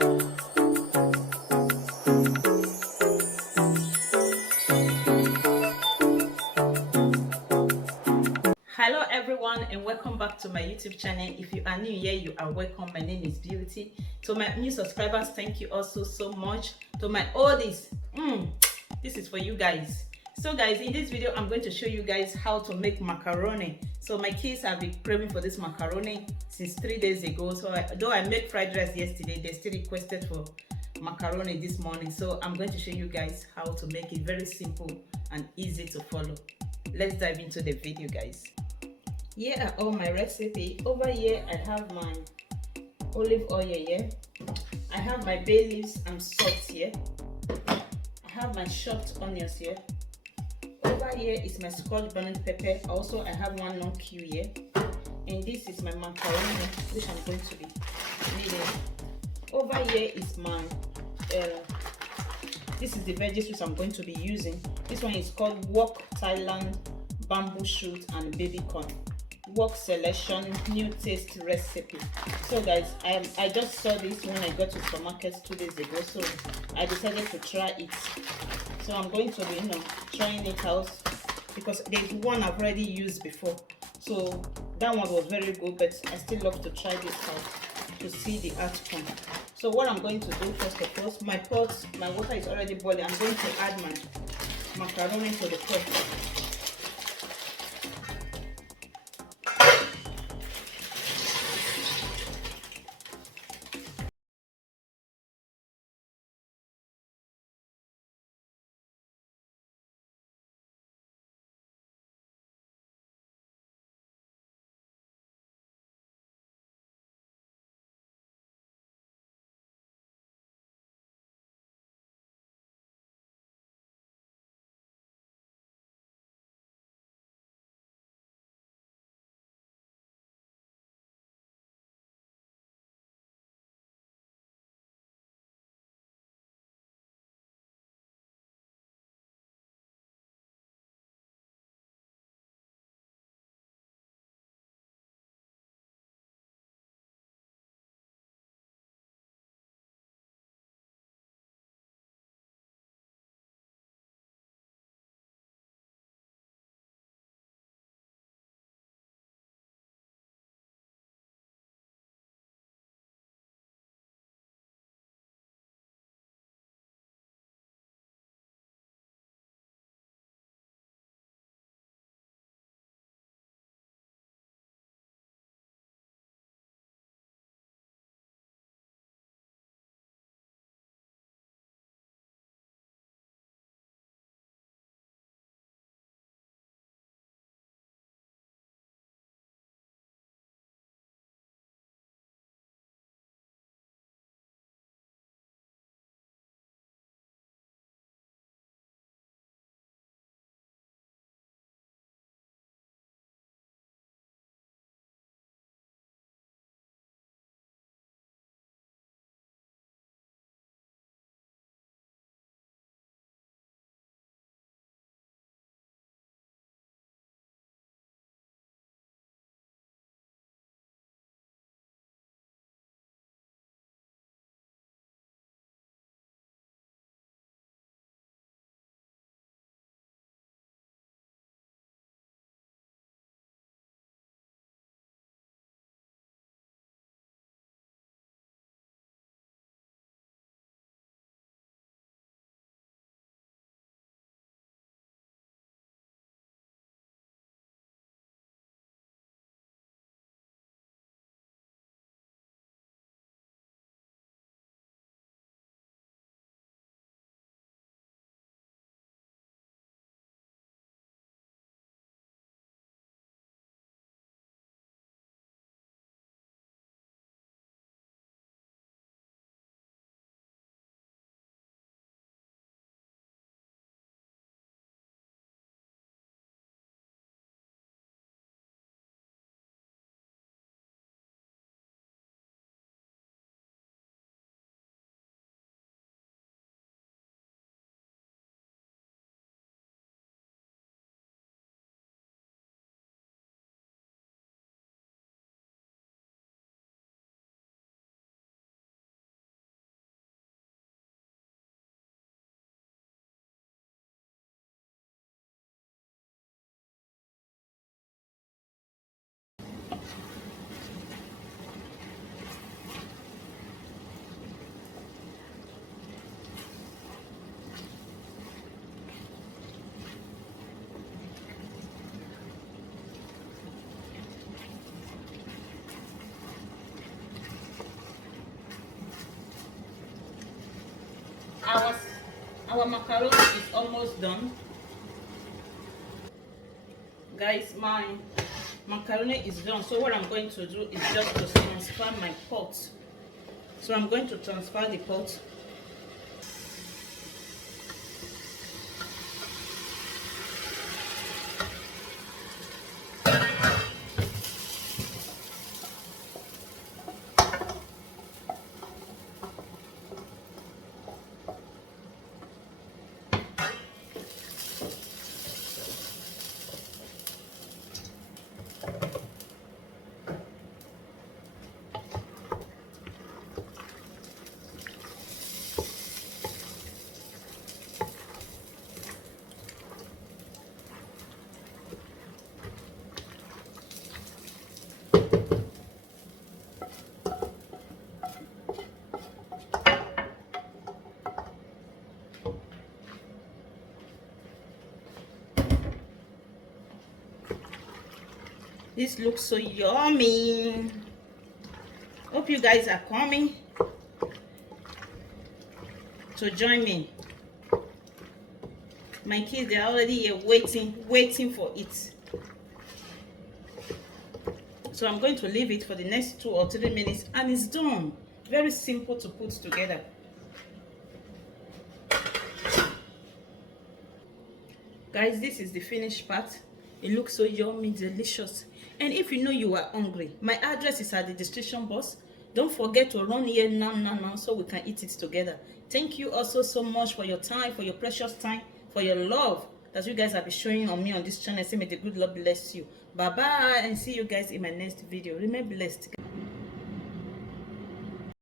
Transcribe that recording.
Hello everyone and welcome back to my YouTube channel. If you are new here, you are welcome. My name is Beauty. To my new subscribers, thank you also so much. To my oldies, this is for you guys. So guys, in this video I'm going to show you guys how to make macaroni. So my kids have been craving for this macaroni since 3 days ago. So though I made fried rice yesterday, they still requested for macaroni this morning. So I'm going to show you guys how to make it very simple and easy to follow. Let's dive into the video, guys. Here are all my recipe. Over here I have my olive oil here. I have my bay leaves and salt here. I have my chopped onions here. Over here is my scotch bonnet pepper. Also I have one non cube here. And this is my macaroni, which I'm going to be needing. Over here is my this is the veggies which I'm going to be using. This one is called wok Thailand bamboo shoot and baby corn. Wok selection new taste recipe. So guys, I just saw this when I got to supermarket 2 days ago, so I decided to try it. So I'm going to be trying it out because there's one I've already used before, so that one was very good, but I still love to try this out to see the outcome. So what I'm going to do, first of all, my water is already boiling. I'm going to add my macaroni to the pot. our macaroni is almost done. Guys, my macaroni is done. So what I'm going to do is just to transfer my pot. So I'm going to transfer the pot. This looks so yummy. Hope you guys are coming to join me. My kids, they're already here waiting for it. So I'm going to leave it for the next 2 or 3 minutes and it's done. Very simple to put together. Guys, this is the finished part. It looks so yummy, delicious. And if you know you are hungry, my address is at the description box. Don't forget to run here now so we can eat it together. Thank you also so much for your time, for your precious time, for your love that you guys have been showing on me on this channel. Say may the good Lord bless you. Bye bye, and see you guys in my next video. Remain blessed.